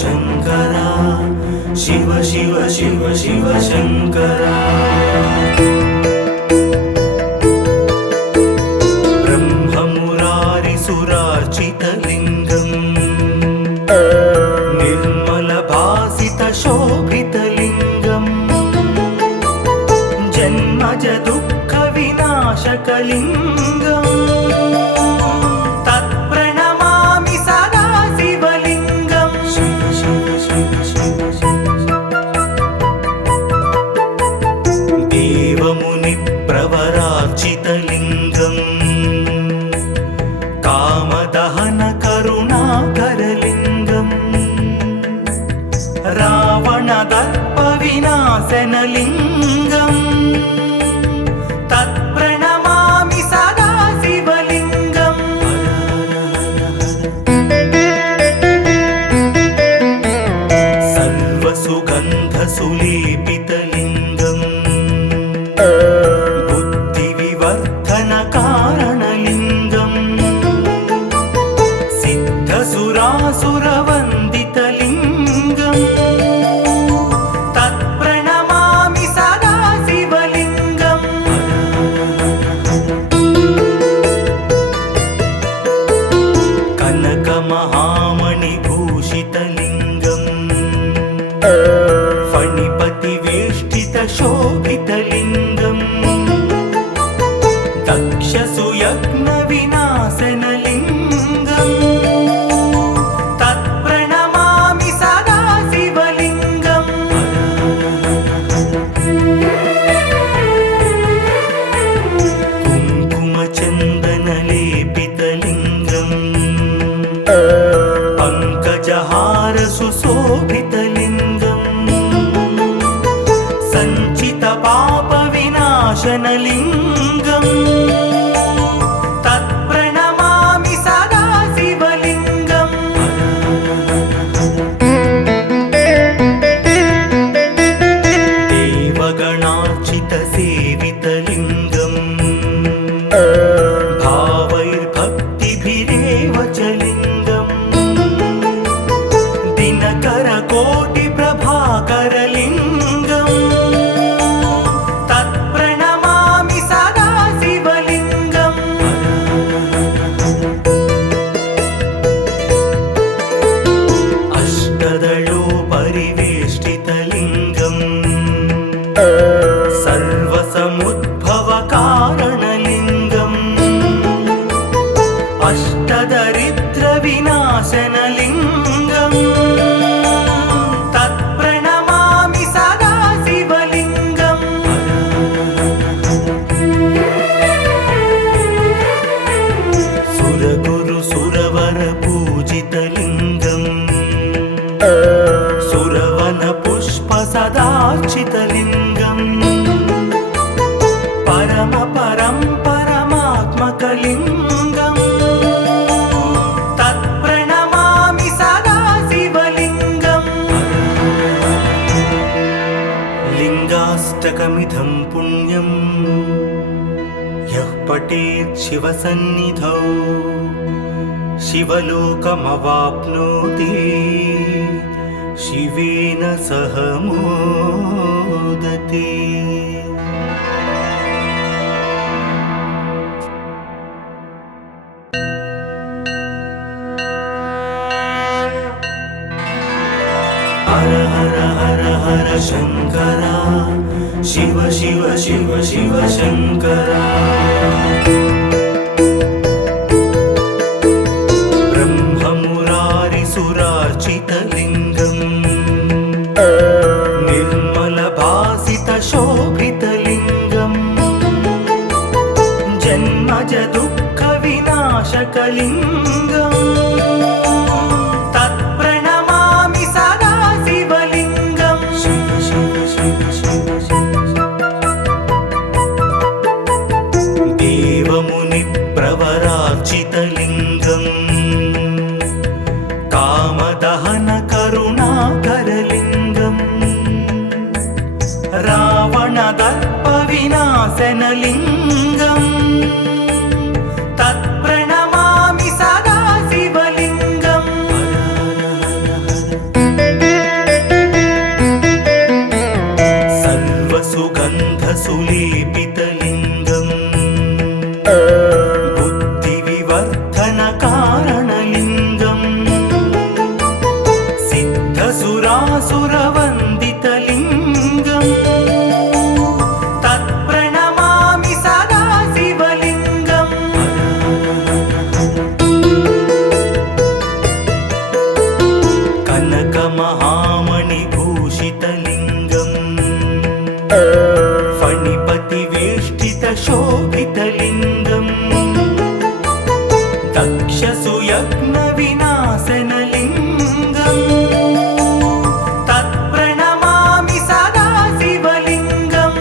शङ्करा शिव शिव शिव शिव शङ्करा ब्रह्ममुरारिसुरार्चितलिङ्गम् निर्मलभासितशोभितलिङ्गम् जन्मज दुःखविनाशकलिङ्गम् प्रवरार्चितलिङ्गम् कामदहन करुणाकरलिङ्गम् रावणदर्पविनाशनलिङ्गम् तत्प्रणमामि सदा शिवलिङ्गम् सर्वसुगन्धसुलेपितलिङ्गम् कारणलिङ्गम् सिद्धसुरासुरवन्दितलिङ्गम् तत्प्रणमामि सदा शिवलिङ्गम् कनकमहामणिभूषितलिङ्गम् फणिपतिवेष्टितशोभितलिङ्गम् दक्षसुयज्ञविनाशनलिङ्गम् तत्प्रणमामि सदा शिवलिङ्गम् कुङ्कुमचन्दनलेपितलिङ्गम् पङ्कजहारसुशोभितलिङ्गम् सञ्चितपापविनाशनलिङ्गम् तत्प्रणमामि सदा शिवलिङ्गम् देवगणार्चितसेवितलिङ्गम् भावैर्भक्तिभिरेव च लिङ्गम् दिनकरकोटिप्रभाकरलिङ्गम् तत्प्रणमामि सदा शिवलिङ्गम् अष्टदलोपरिवेष्टितलिङ्गम् सर्वसमुद्भवकारणलिङ्गम् अष्टदरिद्रविनाशनलिङ्गम् तत्प्रणमामि सदा शिवलिङ्गम् सुरगुरुसुरवरपूजितलिङ्गम् सुरवनपुष्पसदार्चितलिङ्गम् परमात्मकलिङ्गम् तत्प्रणमामि सदा शिवलिङ्गम् लिङ्गाष्टकमिदं पुण्यम् यः पठेत् शिवसन्निधौ शिवलोकमवाप्नोति शिवेन सह मोदते। हर हर हर हर शङ्करा शिव शिव शिव शिव शङ्करा ब्रह्ममुरारिसुरार्चितलिङ्गम् निर्मलभासितशोभितलिङ्गम् जन्मज दुःखविनाशकलिङ्गम् तत्प्रणमामि सदा शिवलिङ्गम् देवमुनिप्रवरार्चितलिङ्गम् कामदहन करुणाकरलिङ्गम् रावणदर्पविनाशनलिङ्गम् तत्प्रणमामि सदा शिव बुद्धिविवर्धनकारणलिङ्गं सिद्धसुरासुरवन्दितलिङ्गं तत्प्रणमामि सदा शिवलिङ्गम् कनकमहामणिभूषितलिङ्गं फणिपतिवेष्टितशोभितलिङ्गं दक्षसुयज्ञविनाशनलिङ्गं तत्प्रणमामि सदा शिवलिङ्गम्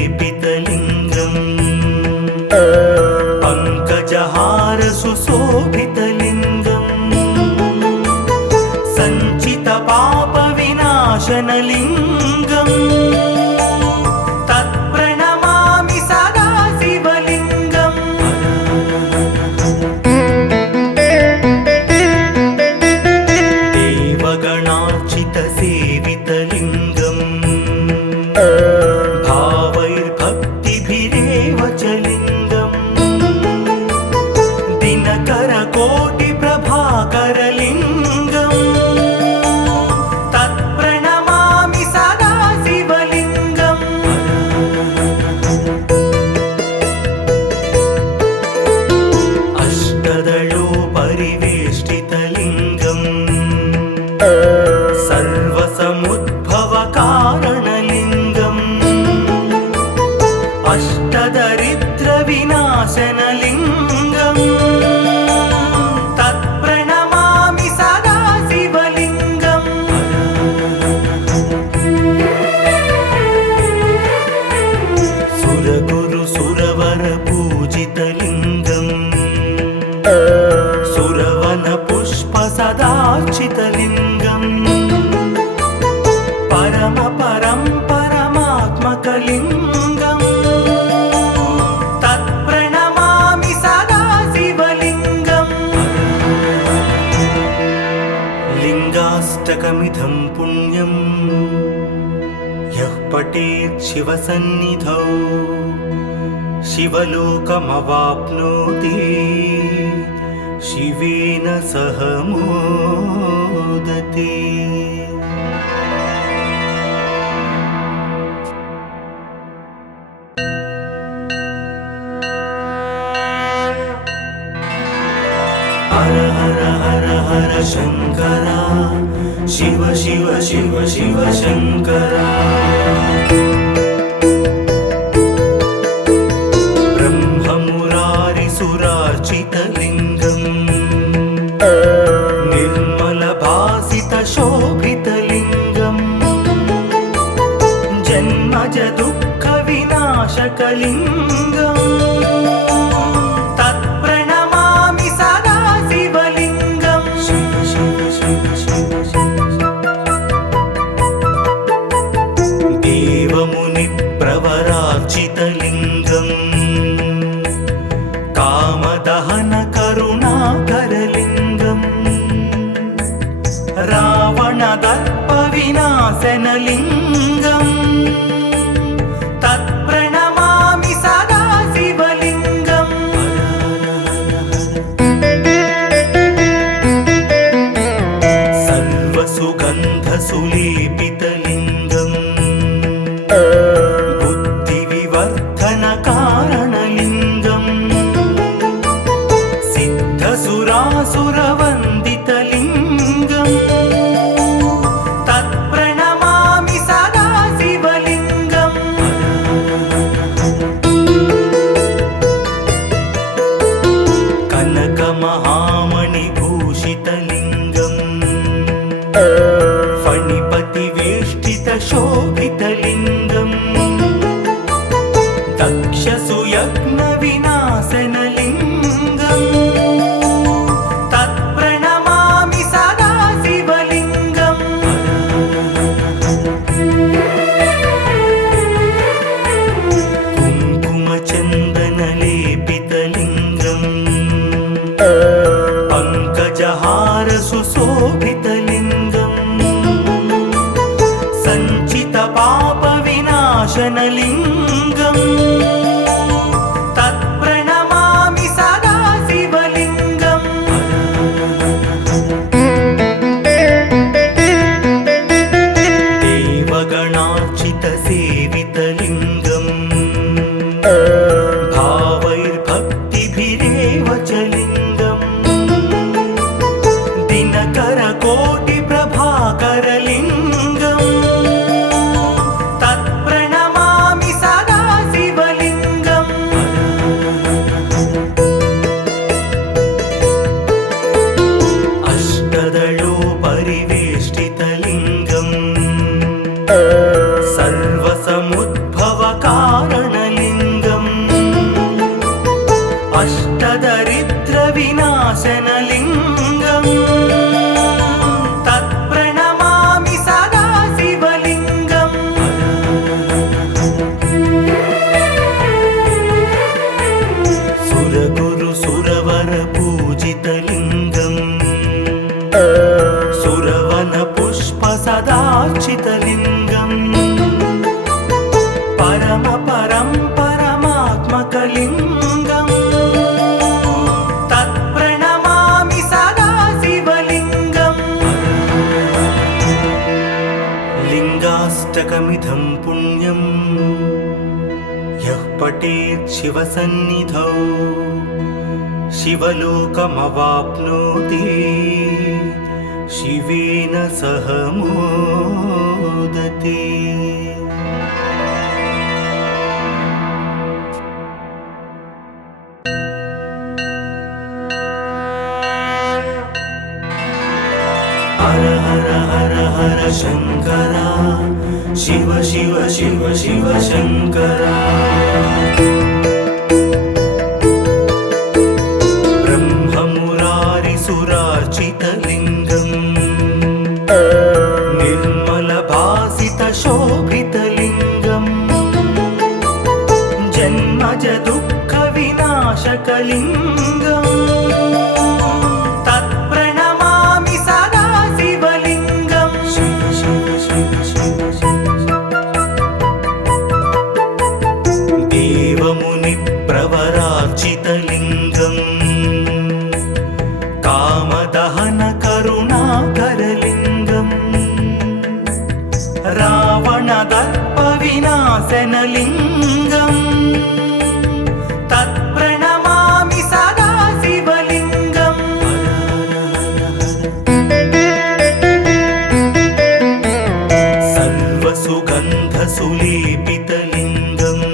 कुङ्कुमचन्दनलेपितलिङ्गं पङ्कजहारसुशोभितलिङ्गं सञ्चितपापविनाशनलिङ्गं तत्प्रणमामि सदा शिवलिङ्गम् देवगणार्चितसेवितलिङ्गं भावैर्भक्तिभिरेव च लिङ्गं दिनकरकोटिप्रभाकरलिङ्गं तत्प्रणमामि सदा शिवलिङ्गम् अष्टदलोपरिवेष्टितलिङ्गं सर्वसमुद्भवकारणलिङ्गं अष्टदरिद्रविनाशनलिङ्गं तत्प्रणमामि सदा शिवलिङ्गम् सुरगुरुसुरवरपूजितलिङ्गं सुरवनपुष्पसदार्चितलिङ्गं परमात्मकलिङ्गं तत्प्रणमामि सदा शिवलिङ्गम् लिङ्गाष्टकमिदं पुण्यं यः पठेत् शिवसन्निधौ शिवलोकमवाप्नोति शिवेन सह मोदते। हर हर हर हर शङ्करा शिव शिव शिव शिव शङ्करा ब्रह्ममुरारिसुरार्चितलिङ्गं निर्मलभासितशोभितलिङ्गं जन्मजदुःखविनाशकलिङ्गं तत्प्रणमामि सदा शिवलिङ्गम् शिव शिव शिव शिव देवमुनिप्रवरार्चितलिङ्गं कामदहनकरुणाकरलिङ्गं रावणदर्पविनाशनलिङ्गं तत्प्रणमामि सदा शिवलिङ्गम् सर्वसुगन्धसुलेपितलिङ्गं बुद्धिविवर्धनकारणलिङ्गं सिद्धसुरासुरवन्दितलिङ्गं तत्प्रणमामि सदा शिवलिङ्गम् कनकमहामणिभूषितलिङ्गं फणिपतिवेष्टितशोभितलिङ्गं दक्षसुयज्ञविनाशनलिङ्गं तत्प्रणमामि सदा शिवलिङ्गम् कुङ्कुमचन्दनलेपितलिङ्गं पङ्कजहारसुशोभितलिङ्गं विनाशनलिङ्गम् तत्प्रणमामि सदा शिवलिङ्गम् देवगणार्चितसेवितलिङ्गम् भावैर्भक्तिभिरेव च लिङ्गम् दिनकरकोटिप्रभाकरलिङ्गम् तत्प्रणमामि सदा शिवलिङ्गम् अष्टदलोपरिवेष्टितलिङ्गम् सर्वसमुद्भवकारणलिङ्गम् अष्टदरिद्रविनाशनलिङ्गम् तत्प्रणमामि सदा शिवलिङ्गम् सुरगुरुसुरवरपूजितलिङ्गम् सुरवनपुष्पसदार्चितलिङ्गम् परमात्मकलिङ्गम् तत्प्रणमामि सदा शिवलिङ्गम् लिङ्गाष्टकमिदं पुण्यं यः पठेत् शिवसन्निधौ शिवलोकमवाप्नोति शिवेन सह मोदते। हर हर हर हर शंकरा शिव शिव शिव शिव शंकरा ब्रह्ममुरारिसुरार्चितलिङ्गम् निर्मलभासितशोभितलिङ्गम् जन्मज दुःखविनाशकलिङ्गम् तत्प्रणमामि सदा शिवलिङ्गम् शिव शिव शिव शिव देवमुनिप्रवरार्चितलिङ्गम् कामदहनकरुणाकरलिङ्गम् रावणदर्पविनाशनलिङ्गम् तत्प्रणमामि सदा शिवलिङ्गम् सर्वसुगन्धसुलेपितलिङ्गम्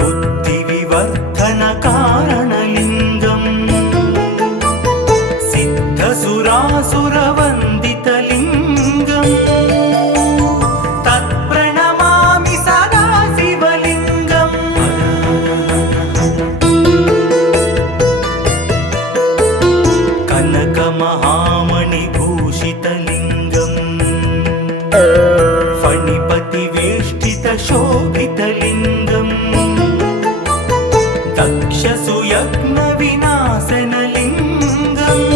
बुद्धिविवर्धनकारणलिङ्गम् सिद्धसुरासुरवन्दितलिङ्गम् तत्प्रणमामि सदा शिवलिङ्गम् कनकमहामणिभूषितलिङ्गम् फणिपतिवेष्टितशोभितलिङ्गम् दक्षसुयज्ञविनाशनलिङ्गम्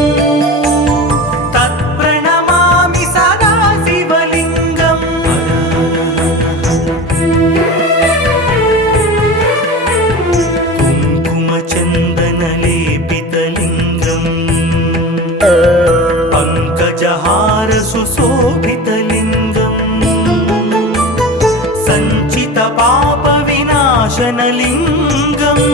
तत्प्रणमामि सदा शिवलिङ्गम् कुङ्कुमचन्दनलेपितलिङ्गम् पङ्कजहारसुशोभितलिङ्गम् सञ्चितपापविनाशनलिङ्गम्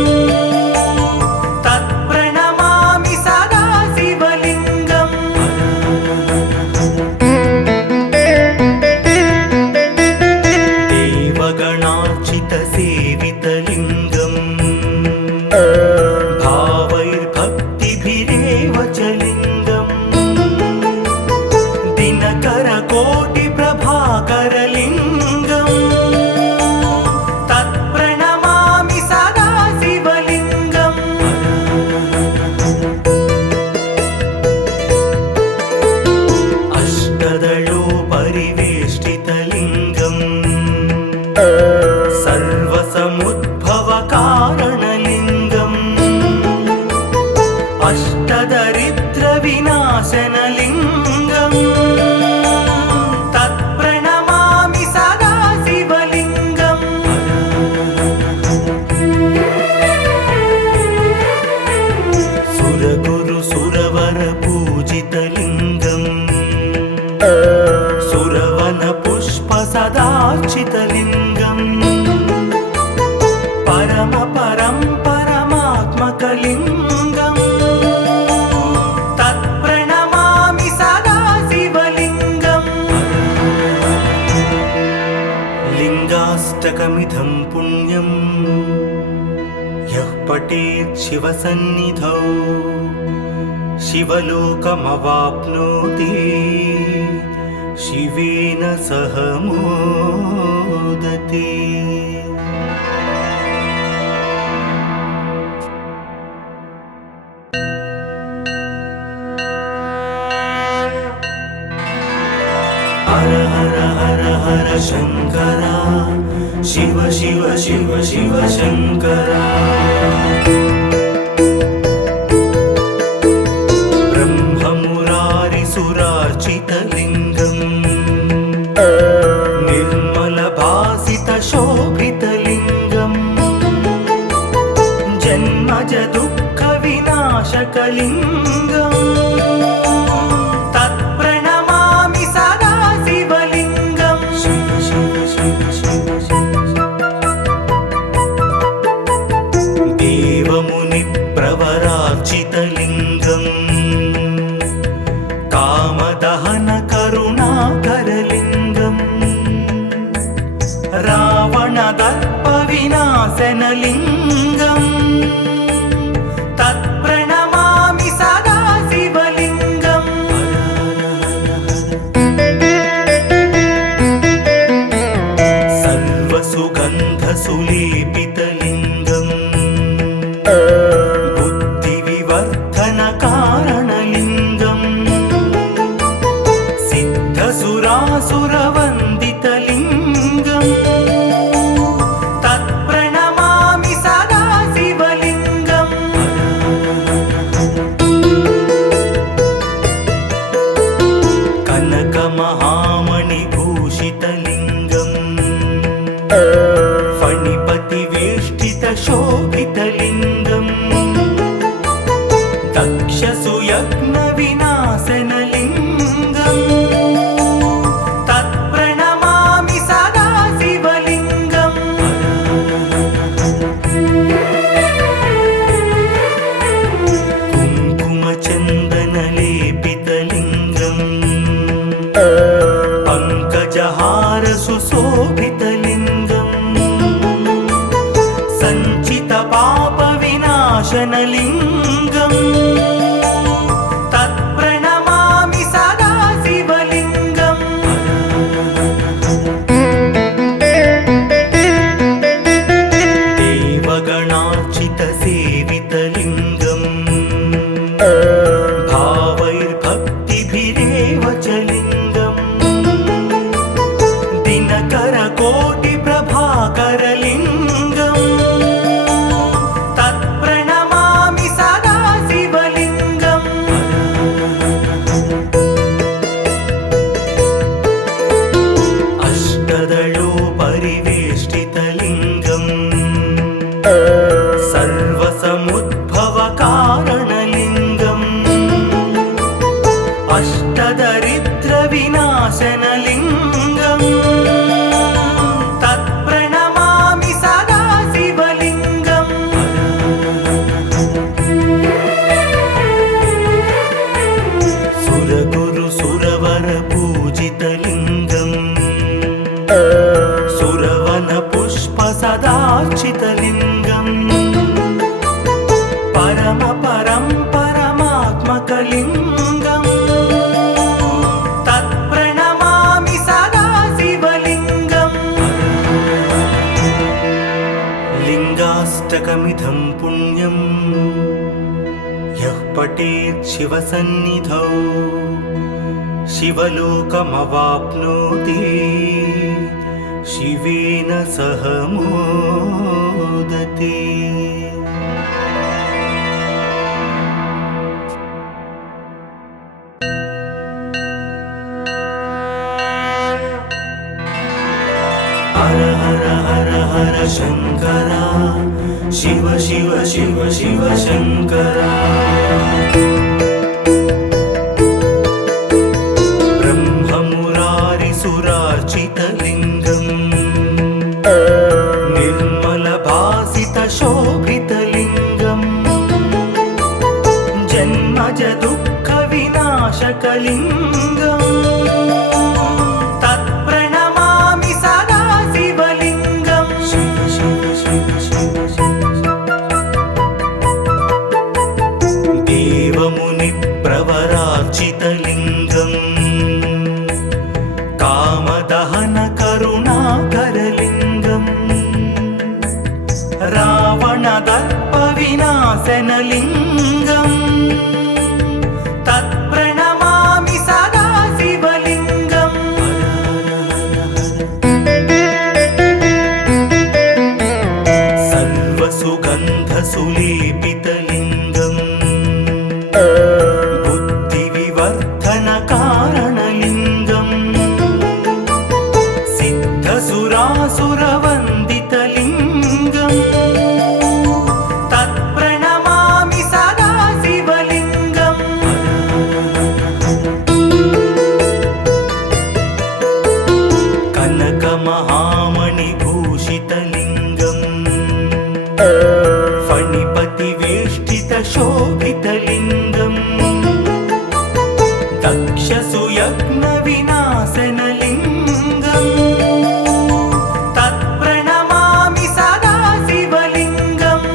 तत्प्रणमामि सदा शिवलिङ्गम् देवगणार्चितसेवितलिङ्गम् भावैर्भक्तिभिरेव च लिङ्गम् दिनकरकोटिप्रभाकरलिङ्गम् तत्प्रणमामि सदा शिवलिङ्गम् अष्टदलोपरिवेष्टितलिङ्गम् सर्वसमुद्भवकारणलिङ्गम् अष्टदरिद्रविनाशनलिङ्गम् तत्प्रणमामि सदा शिव सुरवन पुष्प सदार्चितलिङ्गम् परम परं परमात्मकलिङ्गम् तत्प्रणमामि सदा शिवलिङ्गम् लिङ्गाष्टकमिदं पुण्यम् यः पठेत् शिवसन्निधौ शिवलोकमवाप्नोति शिवेन सह मोदते। हर हर हर हर शंकरा शिव शिव शिव शिव शंकरा ब्रह्ममुरारिसुरार्चितलिङ्गम् निर्मलभासितशोभितलिङ्गम् जन्मज दुःखविनाशकलिङ्गम् तत्प्रणमामि सदा शिवलिङ्गम् शिव शिव शिव शिव देवमुनिप्रवरार्चितलिङ्गम् कामदहन करुणाकरलिङ्गम् रावणदर्पविनाशनलिङ्गम् तत्प्रणमामि सदा शिवलिङ्गम् सर्वसुगन्धसुलेपितलिङ्गम् बुद्धिविवर्धनकारणलिङ्गम् सिद्धसुरासुरवन्दितलिङ्गम् तत्प्रणमामि सदा शिवलिङ्गम् कनकमहामणिभूषितलिङ्गम् फणिपतिवेष्टितशोभितलिङ्गम् दक्षसुयज्ञविनाशनलिङ्गम् तत्प्रणमामि सदा शिवलिङ्गम् कुङ्कुमचन्दनलेपितलिङ्गम् पङ्कजहारसुशोभितलिङ्गम् सञ्चितपापविनाशनलिङ्गम् तत्प्रणमामि सदा शिवलिङ्गम् देवगणार्चितसेवितलिङ्गम् भावैर्भक्तिभिरेव च लिङ्गम् दिनकरकोटिप्रभाकरलिङ्गम् तत्प्रणमामि सदा शिवलिङ्गम् अष्टदलोपरिवेष्टितलिङ्गम् सर्वसमुद्भवकारणलिङ्गम् अष्टदरिद्रविनाशनलिङ्गम् तत्प्रणमामि सदा शिवलिङ्गम् सुरगुरुसुरवरपूजितलिङ्गम् सुरवनपुष्पसदार्चितलिङ्गम् परम परं परमात्मकलिङ्गम् तत्प्रणमामि सदा शिवलिङ्गम् लिङ्गाष्टकमिदं पुण्यम् यः पठेत् शिवसन्निधौ शिवलोकमवाप्नोति शिवेन सह मोदते। हर हर हर हर शंकरा शिव शिव शिव शिव शंकरा ब्रह्म शोभितलिङ्गम् तत्प्रणमामि सदा शिवलिङ्गम् सर्वसुगन्धसुलेपितलिङ्गम् बुद्धिविवर्धनकारणलिङ्गम् सिद्धसुरासुरवन्दितलिङ्गम् तत्प्रणमामि सदा शिवलिङ्गम् कनकमहामणिभूषितलिङ्गम् फणिपतिवेष्टितशोभितलिङ्गम् दक्षसुयज्ञविनाशनलिङ्गम् तत्प्रणमामि सदा शिवलिङ्गम्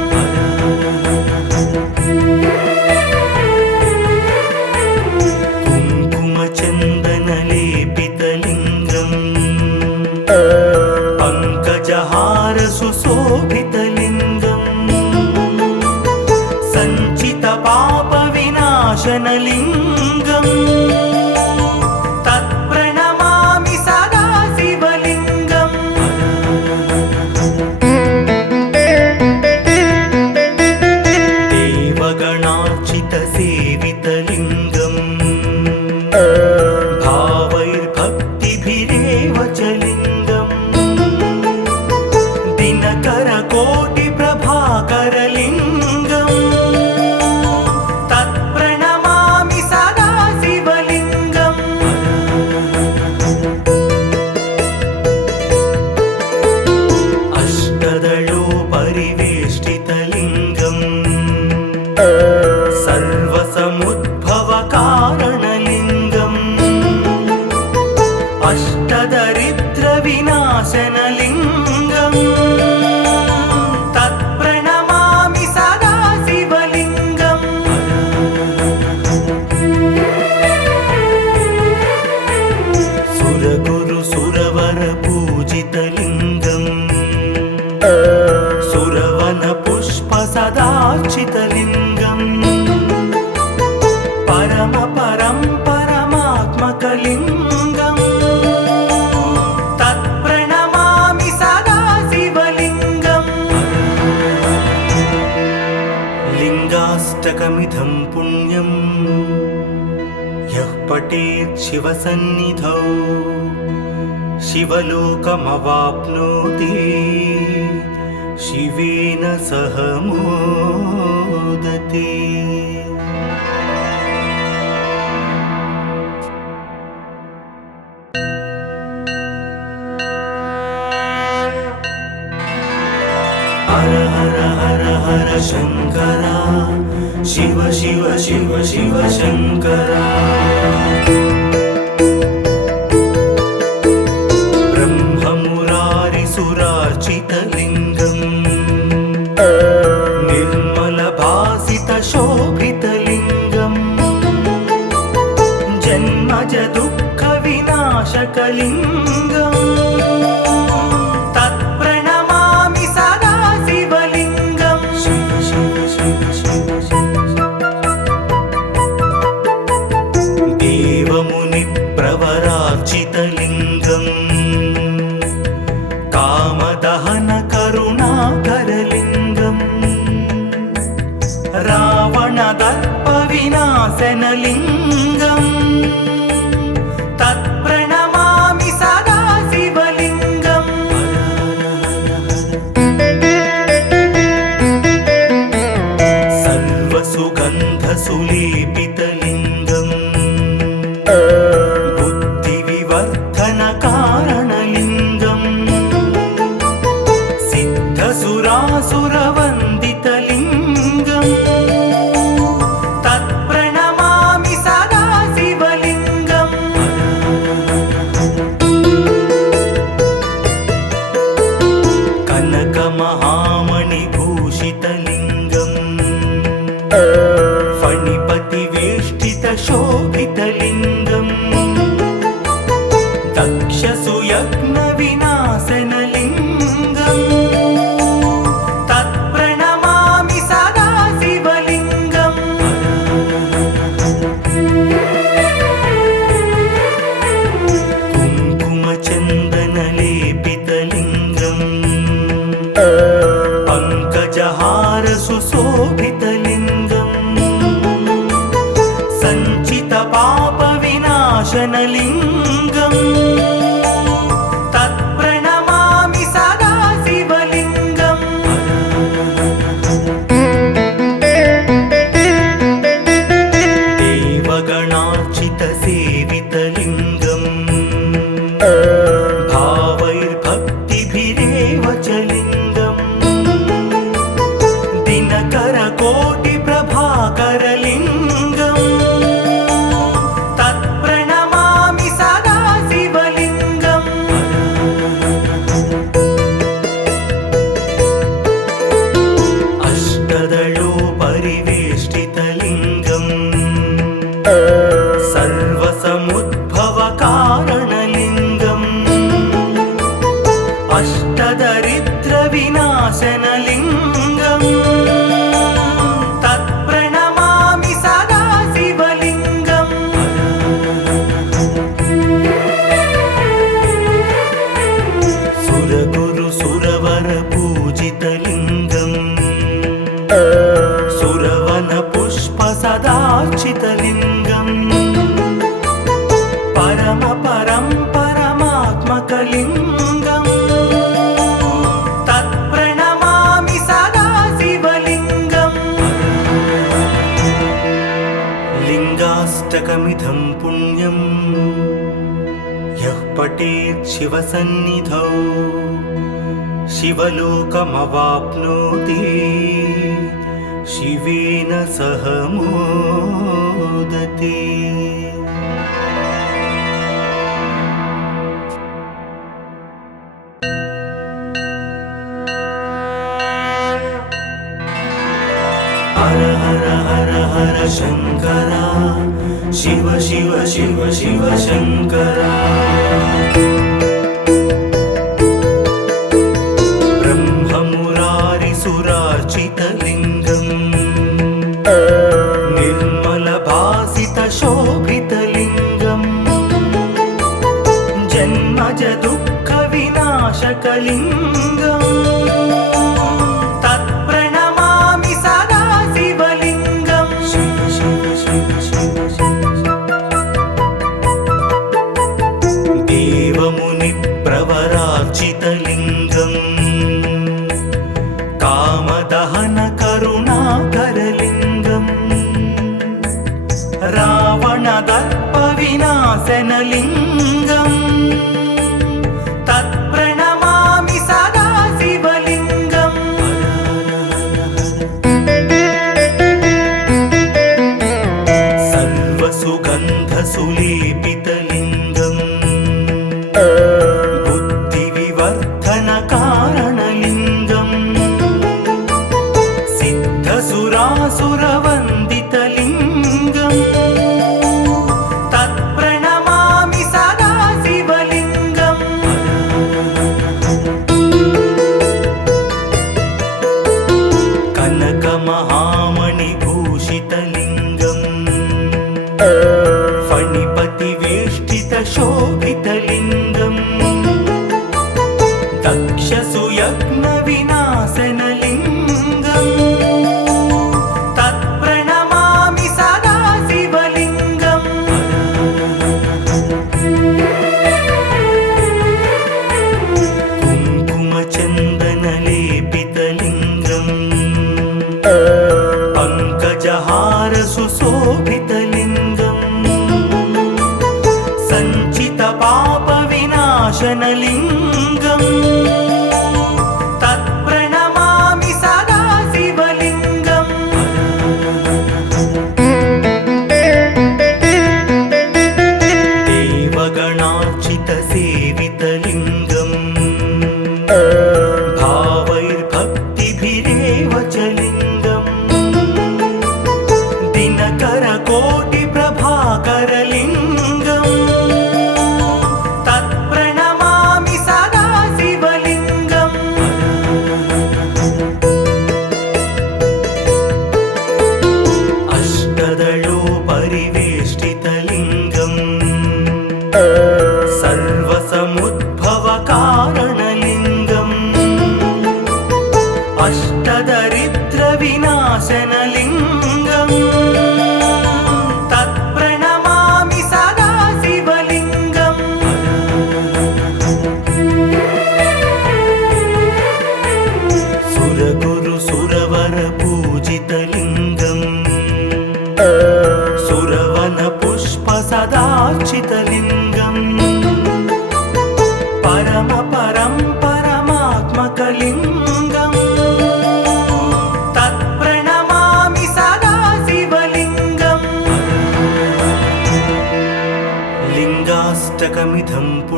कुङ्कुमचन्दनलेपितलिङ्गम् पङ्कजहारसुशोभितलिङ्गम् सञ्चितपापविनाशनलिङ्गम् तत्प्रणमामि सदा शिवलिङ्गम् देवगणार्चितसेवितलिङ्गम् भावैर्भक्तिभिरेव च लिङ्गम् दिनकरकोटिप्रभाकरलिङ्गम् तत्प्रणमामि सदा शिवलिङ्गम् अष्टदलोपरिवेष्टितलिङ्गम् सर्वसमुद्भवकारणलिङ्गम् अष्टदरिद्रविनाशनलिङ्गम् तत्प्रणमामि सदा शिवलिङ्गम् सुरगुरुसुरवरपूजितलिङ्गम् सुरवनपुष्पसदार्चितलिङ्गम् परमात्मकलिङ्गम् तत्प्रणमामि सदा शिवलिङ्गम् लिङ्गाष्टकमिदं पुण्यं यः पठेत् शिवसन्निधौ शिवलोकमवाप्नोति शिवेन सह मोदते। हर हर हर हर शङ्करा शिव शिव शिव शिव शङ्करा ब्रह्ममुरारिसुरार्चितलिङ्गम् निर्मलभासितशोभितलिङ्गम् जन्मजदुःखविनाशकलिङ्गम् तत्प्रणमामि सदा शिवलिङ्गम् शिव शिव शिव शिव देवमुनिप्रवरार्चितलिङ्गम् कामदहनकरुणाकरलिङ्गम् रावणदर्पविनाशनलिङ्गम् तत्प्रणमामि सदा शिवलिङ्गम् सर्वसुगन्धसुलेपितलिङ्गम् बुद्धिविवर्धनकारणलिङ्गम् सिद्धसुरासुरवन्दितलिङ्गम् तत्प्रणमामि सदा शिवलिङ्गम् कनकमहामणिभूषितलिङ्गम् फणिपतिवेष्टितशोभितलिङ्गम् दक्षसुयज्ञविनाशनलिङ्गम् तत्प्रणमामि सदा शिवलिङ्गम् भावैर्भक्तिभिरेव च लिङ्गम् दिनकरकोटिप्रभाकरलिङ्गम् तत्प्रणमामि सदा शिवलिङ्गम् अष्टदलोपरिवेष्टितलिङ्गम् सर्वसमुद्भवकारणलिङ्गम् अष्टदरिद्रविनाशनलिङ्गम् तत्प्रणमामि सदा शिवलिङ्गम् सुरगुरुसुरवरपूजितलिङ्गम् सुरवनपुष्पसदार्चितलिङ्गम् परमात्मकलिङ्गम् तत्प्रणमामि सदा शिवलिङ्गम् लिङ्गाष्टकमिदं पुण्यं यः पठेत् शिवसन्निधौ शिवलोकमवाप्नोति शिवेन सह मोदते। हर हर हर हर शङ्करा शिव शिव शिव शिव शङ्करा ब्रह्ममुरारिसुरार्चितलिङ्गम् निर्मलभासितशोभितलिङ्गम् जन्मज दुःखविनाशकलिङ्गम् तत्प्रणमामि सदा शिवलिङ्गम् शिव शिव शिव शिव देवमुनिप्रवरार्चितलिङ्गम् कामदहनकरुणाकरलिङ्गम् रावणदर्पविनाशनलिङ्गम् तत्प्रणमामि सदा शिवलिङ्गम् सर्वसुगन्धसुलेपितलिङ्गम् बुद्धिविवर्धनकारणलिङ्गम् सिद्धसुरासुरवन्दितलिङ्गम् तत्प्रणमामि सदा शिवलिङ्गम् कनकमहामणिभूषितलिङ्गम् फणिपतिवेष्टितशोभितलिङ्गम् दक्षसुयज्ञविनाशनलिङ्गम् तत्प्रणमामि सदा शिवलिङ्गम् कुङ्कुमचन्दनलेपितलिङ्गम् पङ्कजहारसुशोभितलिङ्गम् सञ्चितपापविनाशनलिङ्गम् तत्प्रणमामि सदा शिवलिङ्गम् देवगणार्चितसेवितलिङ्गम् भावैर्भक्तिभिरेव च लिङ्गम् दिनकरकोटिप्रभाकरलिङ्गम् तत्प्रणमामि सदा शिवलिङ्गम् अष्टदलोपरिवेष्टितलिङ्गम् सर्वसमुद्भवकारणलिङ्गम् अष्टदरिद्रविनाशनलिङ्गम् तत्प्रणमामि सदा शिवलिङ्गम् सुरगुरुसुरवरपूजितलिङ्गम् सुरवनपुष्पसदार्चितलिङ्गम्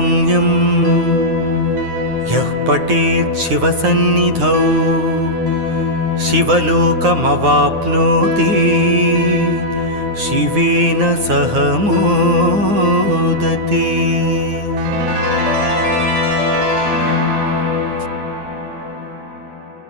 रम्यं यः पठेत् शिवसन्निधौ शिवलोकमवाप्नोति शिवेन सह मोदते।